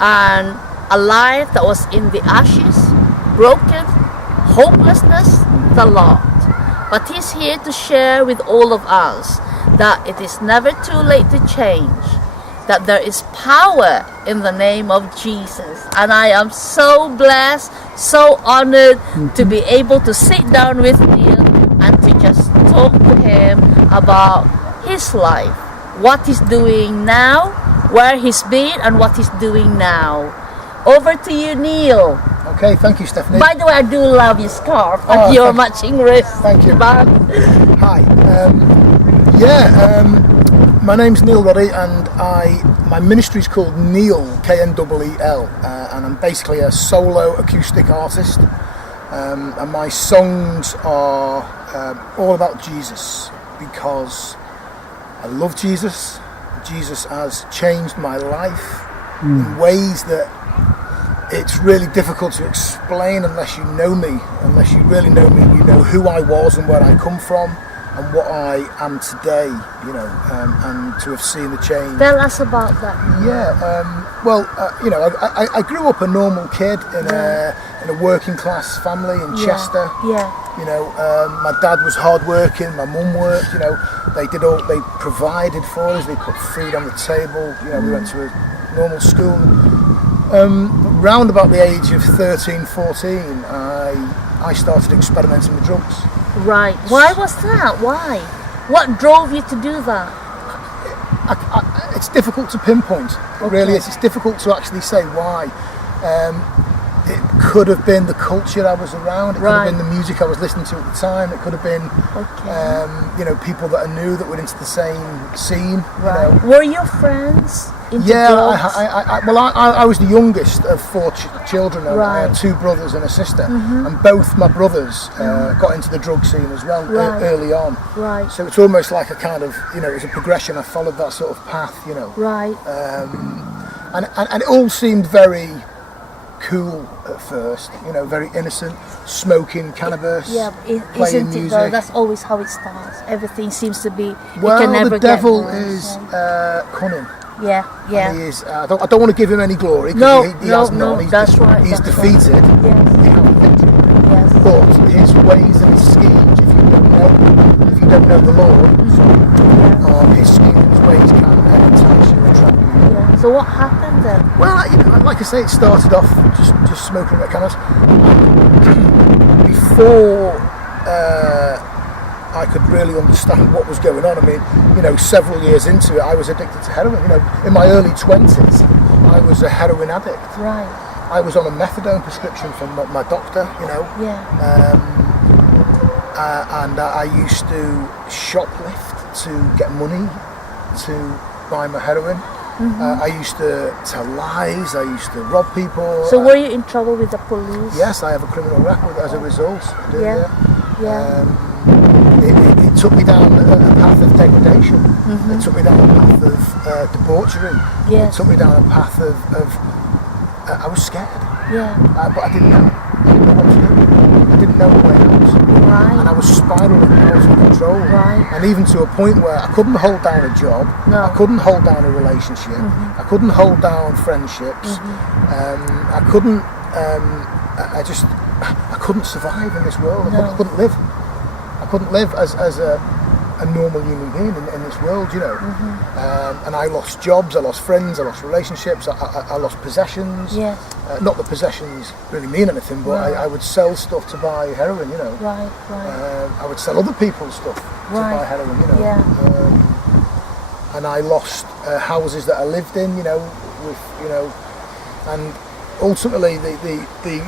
and a life that was in the ashes, broken, hopelessness, the lot. But he's here to share with all of us that it is never too late to change, that there is power in the name of Jesus. And I am so blessed, so honored to be able to sit down with Neil and to just talk to him about his life, what he's doing now, where he's been, and what he's doing now. Over to you, Neil. Okay, thank you, Stephanie. By the way, I do love your scarf and your matching wrist. Thank you. Band. Hi. My name's Neil Roddy, and my ministry's called Kneel, Kneel, and I'm basically a solo acoustic artist. And my songs are all about Jesus, because I love Jesus. Jesus has changed my life in ways that it's really difficult to explain unless you know me. Unless you really know me, you know who I was and where I come from and what I am today, and to have seen the change. Tell us about that. I grew up a normal kid in a working class family in Chester. My dad was hard working, my mum worked, they provided for us, they put food on the table, we went to a normal school. Round about the age of 13, 14, I started experimenting with drugs. Right. Why was that? Why? What drove you to do that? It's difficult to pinpoint. It really is. It's difficult to actually say why. It could have been the culture I was around. It could have been the music I was listening to at the time. It could have been, people that I knew that were into the same scene. Right. Were your friends into drugs? I was the youngest of four children. I had two brothers and a sister, and both my brothers got into the drug scene as well early on. Right. So it's almost like a kind of, it was a progression. I followed that sort of path, Right. And it all seemed very cool at first, very innocent, smoking cannabis, playing isn't it music. though? That's always how it starts. Everything seems to be. Well, you can never the devil get is cunning. Yeah. And he is. I don't want to give him any glory. No, he has none. That's right. He's that's defeated. Right. Yes. He has victory. Yes. But his ways and his schemes, if you don't know the Lord, his schemes and his ways can entice you and trap you. Yeah. So what happened then? Well, like I say, it started off just smoking that cannabis. Before I could really understand what was going on, several years into it, I was addicted to heroin. In my early 20s, I was a heroin addict. Right. I was on a methadone prescription from my doctor, and I used to shoplift to get money to buy my heroin. I used to tell lies, I used to rob people. So were you in trouble with the police? Yes, I have a criminal record as a result. I do, It took me down a path of degradation. It took me down a path of debauchery. Yes. It took me down a path of I was scared. But I didn't know what to do. I didn't know the way out. Right. And I was spiraling, I was in control. Right. And even to a point where I couldn't hold down a job, I couldn't hold down a relationship, I couldn't hold down friendships, I couldn't, I couldn't survive in this world. I couldn't live. I couldn't live as a normal human being in this world, and I lost jobs, I lost friends, I lost relationships, I lost possessions. Yes. Not that possessions really mean anything, but I would sell stuff to buy heroin, Right. I would sell other people's stuff to buy heroin, and I lost houses that I lived in, and ultimately the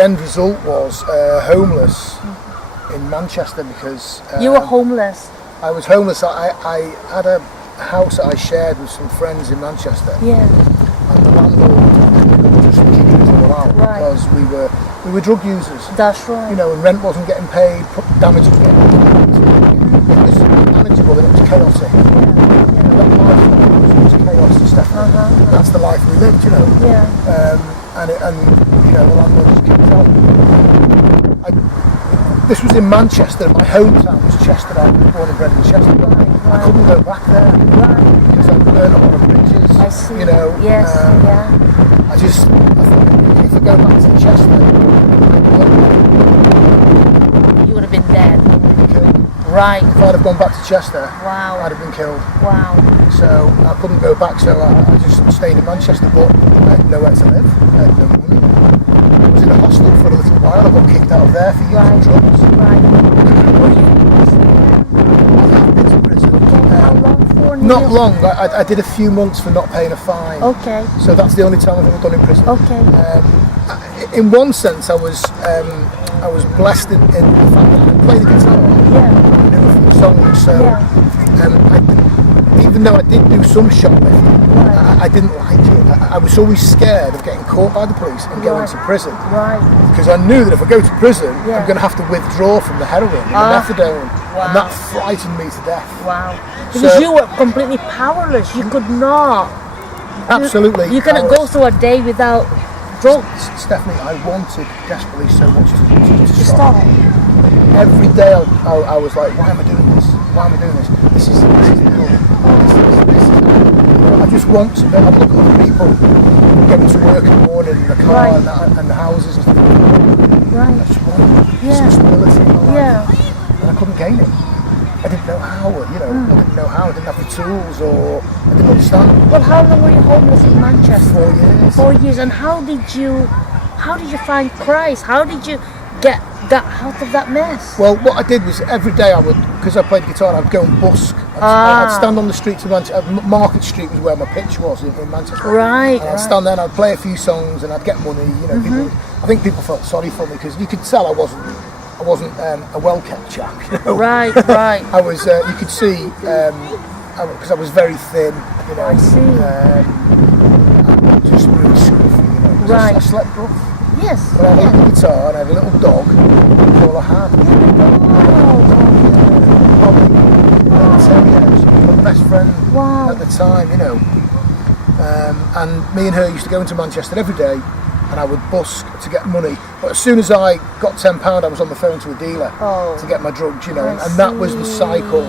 end result was homeless in Manchester, because you were homeless. I was homeless. I had a house that I shared with some friends in Manchester. Yeah. And the landlord just kicking us all out because we were drug users. That's right. And rent wasn't getting paid, damage was getting paid. It was manageable and it was chaotic. That life was chaos and stuff. That's the life we lived, and the landlord just kicked us out. This was in Manchester. My hometown was Chester. I was born and bred in Chester. I couldn't go back there because I'd learned a lot of bridges. I see. Yes. because I thought if I go back to Chester, You would have been dead. I'd be killed. Right. If I'd have gone back to Chester, Wow. I'd have been killed. Wow. So I couldn't go back, so I just stayed in Manchester, but I had nowhere to live. I had no money. I was in a hostel for a little while. I got kicked out of there for using Right. drugs. Right. Were you in prison then? I have been to prison. How long for? Not Neil? long. I did a few months for not paying a fine. Okay. So that's the only time I've ever done in prison. Okay. In one sense, I was blessed in the fact that I could play the guitar. Yeah. I knew a few songs, so even though I did do some shoplifting, Right. I didn't like it. I was always scared of getting caught by the police and going Right. to prison. Right. Because I knew that if I go to prison, Yeah. I'm going to have to withdraw from the heroin and the methadone. Wow. And that frightened me to death. Wow. Because So- you were completely powerless. You could not. Absolutely. You couldn't go through a day without drugs. Stephanie, I wanted desperately so much to Stop. Every day I was like, why am I doing this? Why am I doing this? This is ill. I just want to. I look at other people going to work in the morning in the car Right. and the houses and stuff. I Right. just wanted Yeah. some stability in my life. Yeah. And I couldn't gain it. I didn't know how, I didn't know how, I didn't have the tools or I didn't understand. Well, how long were you homeless in Manchester? 4 years. 4 years. And how did you find Christ? How did you get out of that mess? Well, what I did was every day I would, because I played guitar, I'd go and busk. I'd stand on the streets of Manchester. Market Street was where my pitch was in Manchester. Right. And I'd stand there and I'd play a few songs and I'd get money. People, I think people felt sorry for me because you could tell I wasn't a well-kept chap. Right. Right. I was. You could see because I was very thin. I see. Just really scruffy. 'Cause Right. I slept rough. Yes. But I had a Yeah. little guitar and I had a little dog. That's all I had. Terrier. She was my best friend Wow. at the time, and me and her used to go into Manchester every day and I would busk to get money, but as soon as I got £10 I was on the phone to a dealer to get my drugs, and that was the cycle.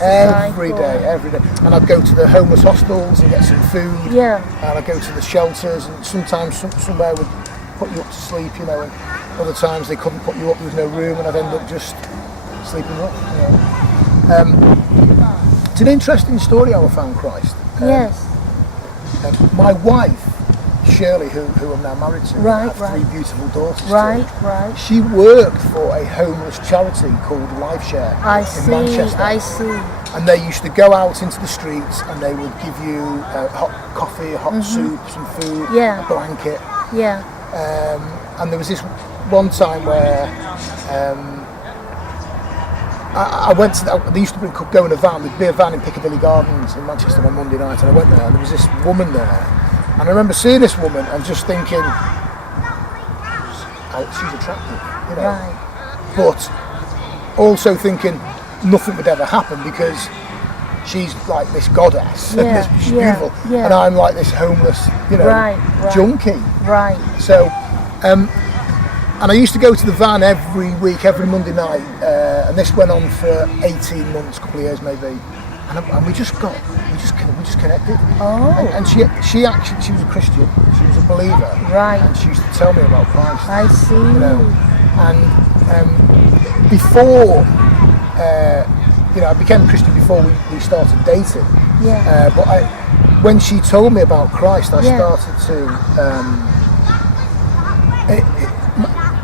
Every day, and I'd go to the homeless hostels and get some food, Yeah. and I'd go to the shelters, and sometimes somewhere would put you up to sleep, and other times they couldn't put you up, there was no room, and I'd end up just sleeping up. It's an interesting story how I found Christ. Yes. My wife, Shirley, who I'm now married to, Right, had three beautiful daughters. Right. too. Right. She worked for a homeless charity called LifeShare I in see. Manchester. I see. And they used to go out into the streets and they would give you hot coffee, hot soup, some food, Yeah. a blanket. Yeah. And there was this one time where I went to, they used to go in a van, there'd be a van in Piccadilly Gardens in Manchester on Monday night, and I went there and there was this woman there. And I remember seeing this woman and just thinking, she's attractive, Right. but also thinking nothing would ever happen because she's like this goddess, Yeah, and she's yeah, beautiful, yeah. and I'm like this homeless, Right, right. junkie. Right. So, and I used to go to the van every week, every Monday night, and this went on for 18 months, a couple of years maybe, and we just connected. Oh. And she was a Christian, she was a believer, Right. and she used to tell me about Christ. I see. And before, I became a Christian before we started dating. Yeah. But when she told me about Christ, I Yeah. started to.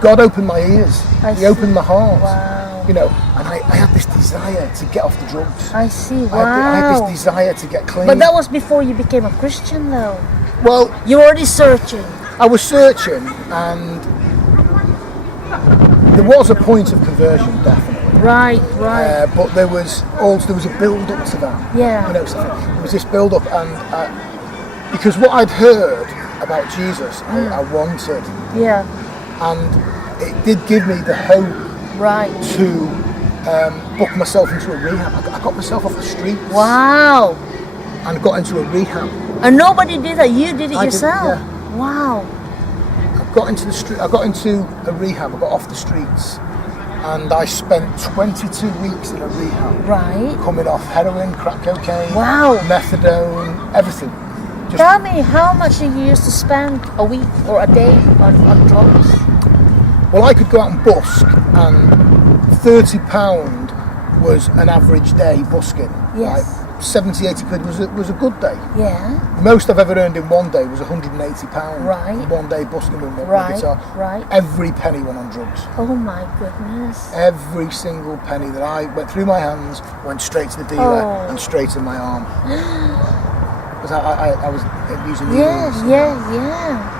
God opened my ears. I He opened my heart. Wow. And I had this desire to get off the drugs. I see. Wow. I had this desire to get clean. But that was before you became a Christian, though. Well, You were already searching. I was searching, and there was a point of conversion, definitely. Right. Right. But there was a build up to that. Yeah. There was this build up, and because what I'd heard about Jesus, I wanted, Yeah. and it did give me the hope Right. to book myself into a rehab. I got myself off the streets Wow. and got into a rehab. And nobody did that. You did it I did, yourself. yeah. Wow. I got into a rehab. I got off the streets, and I spent 22 weeks in a rehab. Right. Coming off heroin, crack cocaine, Wow. methadone, everything. Tell me, how much you used to spend a week or a day on drugs? Well, I could go out and busk, and £30 was an average day busking. Yes. Like 70, 80 quid was a good day. Yeah. The most I've ever earned in one day was £180. Right. In one day busking with my Right, guitar. right. Every penny went on drugs. Oh my goodness. Every single penny that I went through my hands went straight to the dealer Oh. and straight in my arm. Because I was using needles. Yeah.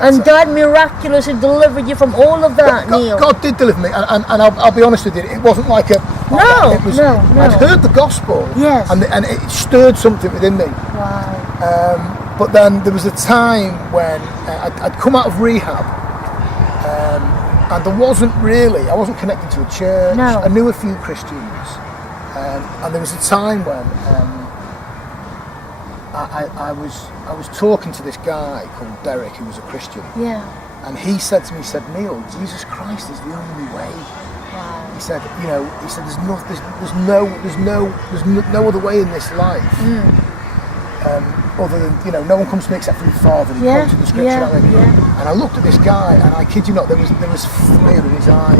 And God miraculously delivered you from all of that, Neil. God did deliver me, and I'll be honest with you, it wasn't like a... No, it was, no. I'd heard the gospel, Yes. and it stirred something within me. Wow. But then there was a time when I'd come out of rehab, and I wasn't connected to a church. No. I knew a few Christians, and there was a time when I was talking to this guy called Derek, who was a Christian. Yeah. And he said to me, Neil, Jesus Christ is the only way. Wow. He said, there's no other way in this life. Other than, no one comes to me except through the Father. He quoted the scripture that way. And I looked at this guy, and I kid you not, there was fire in his eyes.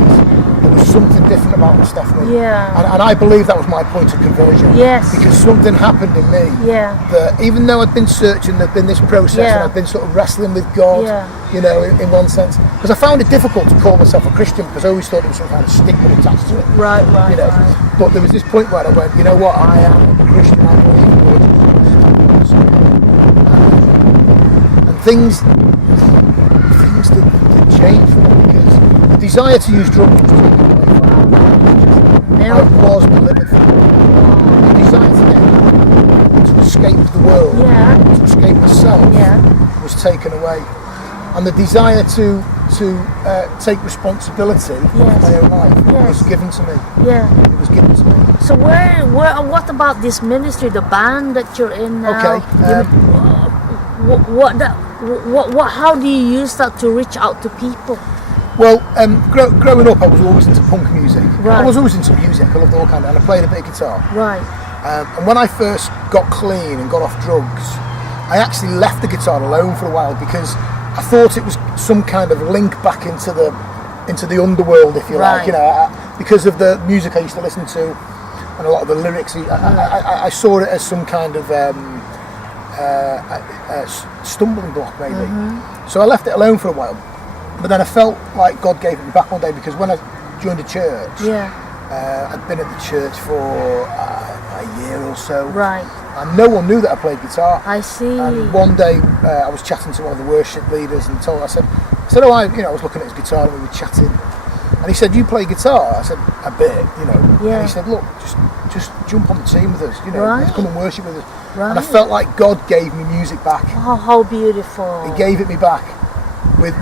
There was something different about him, Stephanie. Yeah. And I believe that was my point of conversion. Yes. Because something happened in me. Yeah. That even though I'd been searching, there'd been this process, and I'd been sort of wrestling with God, in one sense. Because I found it difficult to call myself a Christian, because I always thought there was some kind of stigma attached to it. Right. But there was this point where I went, you know what, I am a Christian, I believe in the Lord Jesus. And things did change for me, because the desire to use drugs was taken away from me. I was delivered from it. The desire to escape the world, to escape myself, was taken away. And the desire to take responsibility for my own life was given to me. Yeah. It was given to me. So what about this ministry, the band that you're in now? Okay. How do you use that to reach out to people? Well, growing up, I was always into punk music. Right. I was always into music. I loved all kinds, and I played a bit of guitar. Right. And when I first got clean and got off drugs, I actually left the guitar alone for a while, because I thought it was some kind of link back into the underworld, if you like. Because of the music I used to listen to and a lot of the lyrics. I saw it as some kind of stumbling block, maybe. Mm-hmm. So I left it alone for a while. But then I felt like God gave it me back one day, because when I joined a church, I'd been at the church for a year or so. Right. And no one knew that I played guitar. I see. And one day I was chatting to one of the worship leaders, and I said, I was looking at his guitar and we were chatting. And he said, "You play guitar?" I said, "A bit, And he said, "Look, just jump on the team with us, let's come and worship with us." Right. And I felt like God gave me music back. Oh, how beautiful! He gave it me back with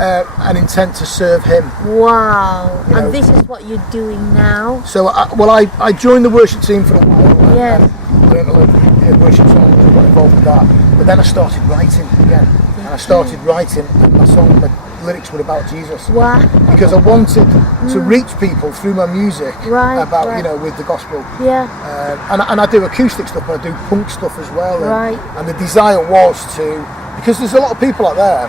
an intent to serve Him. Wow! And this is what you're doing now. So, I joined the worship team for a while. Yes. Learned a lot of worship songs, got involved with that. But then I started writing again, and I started writing, and my lyrics were about Jesus. Wow. Because I wanted to reach people through my music about with the gospel. Yeah. And I do acoustic stuff, but I do punk stuff as well. And the desire was because there's a lot of people out there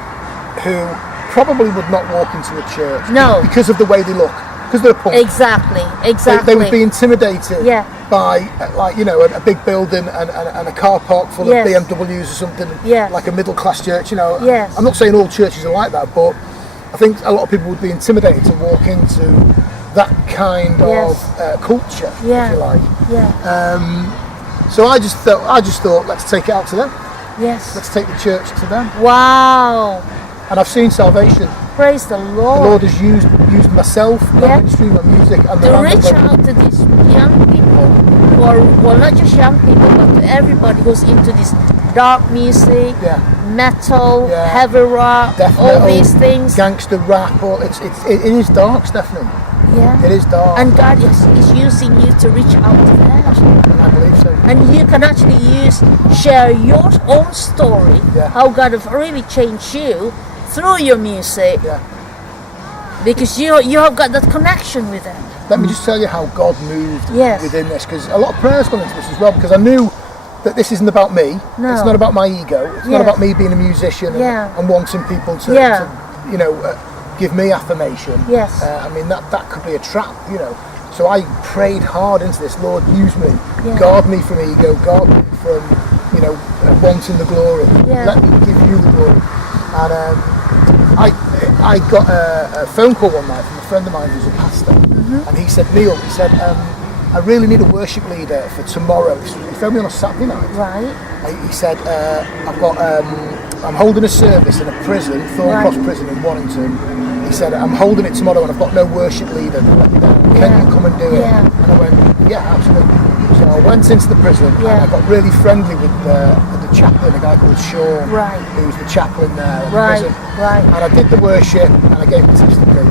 who probably would not walk into a church. No. Because of the way they look. Because they're punk. Exactly. They would be intimidated by a big building and a car park full of BMWs or something, like a middle class church. Yes. I'm not saying all churches are like that, but I think a lot of people would be intimidated to walk into that kind of culture, if you like. Yeah. So I just thought, let's take it out to them. Yes. Let's take the church to them. Wow. And I've seen salvation. Praise the Lord. The Lord has used myself, my ministry, my music, and to reach out to these young people, well, not just young people, but to everybody who's into this dark music, metal, heavy rock, death all metal, these things, gangster rap. It is dark, Stephanie. Yeah. It is dark. And God is using you to reach out to them. I believe so. And you can actually share your own story, how God has really changed you through your music. Yeah. Because you have got that connection with them. Let me just tell you how God moved within this, because a lot of prayer's gone into this as well, because I knew that this isn't about me. No. It's not about my ego. It's not about me being a musician and wanting people to you know, give me affirmation. Yes. I mean, that could be a trap, you know. So I prayed hard into this. Lord, use me. Yeah. Guard me from ego. Guard me from, you know, wanting the glory. Yeah. Let me give you the glory. And I got a phone call one night from a friend of mine who's a pastor. And he said, Neil, he said, I really need a worship leader for tomorrow. He phoned me on a Saturday night. Right. He said, I'm holding a service in a prison, Thorncross Prison in Warrington. He said, I'm holding it tomorrow and I've got no worship leader. Can you come and do it? Yeah. And I went, yeah, absolutely. So I went into the prison and I got really friendly with the chaplain, a guy called Sean, who was the chaplain there at the prison. And I did the worship and I gave the testimony.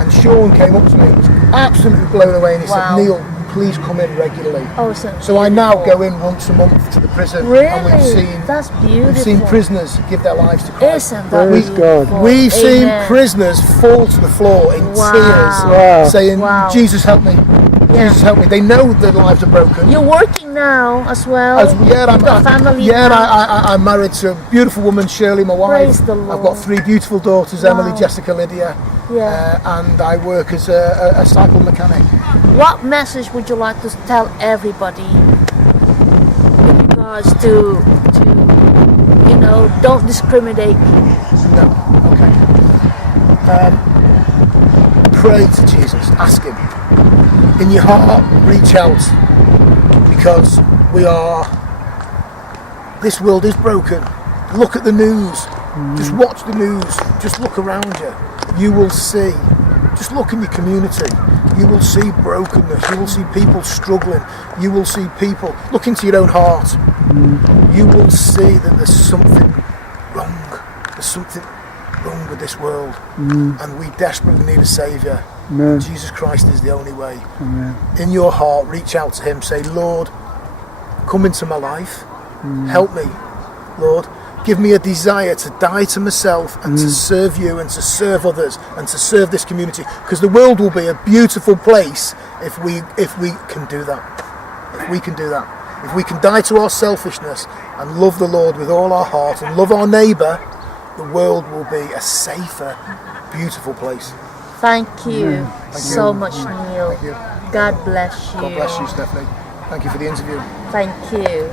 And Sean came up to me and was absolutely blown away and he said, Neil, please come in regularly. So I now go in once a month to the prison. Really? And That's beautiful. we've seen prisoners give their lives to Christ. Isn't that beautiful? We've seen prisoners fall to the floor in tears, saying, Jesus help me. Jesus help me. They know their lives are broken. You're working now as well. I'm married to a beautiful woman, Shirley, my wife. Praise the Lord. I've got 3 beautiful daughters, Emily, Jessica, Lydia. And I work as a cycle mechanic. What message would you like to tell everybody in regards to you know, don't discriminate? No. Okay. Pray to Jesus. Ask him. In your heart, reach out, because this world is broken. Look at the news. Just watch the news. Just look around you. You will see. Just look in your community. You will see brokenness. You will see people struggling. You will see people. Look into your own heart. You will see that there's something wrong. There's something wrong with this world. And we desperately need a saviour. Jesus Christ is the only way. In your heart, reach out to him. Say, Lord, come into my life. Help me, Lord. Give me a desire to die to myself and to serve you and to serve others and to serve this community, because the world will be a beautiful place if we can do that. If we can do that. If we can die to our selfishness and love the Lord with all our heart and love our neighbour, the world will be a safer, beautiful place. Thank you so much, Neil. Thank you. God bless you. God bless you, Stephanie. Thank you for the interview. Thank you.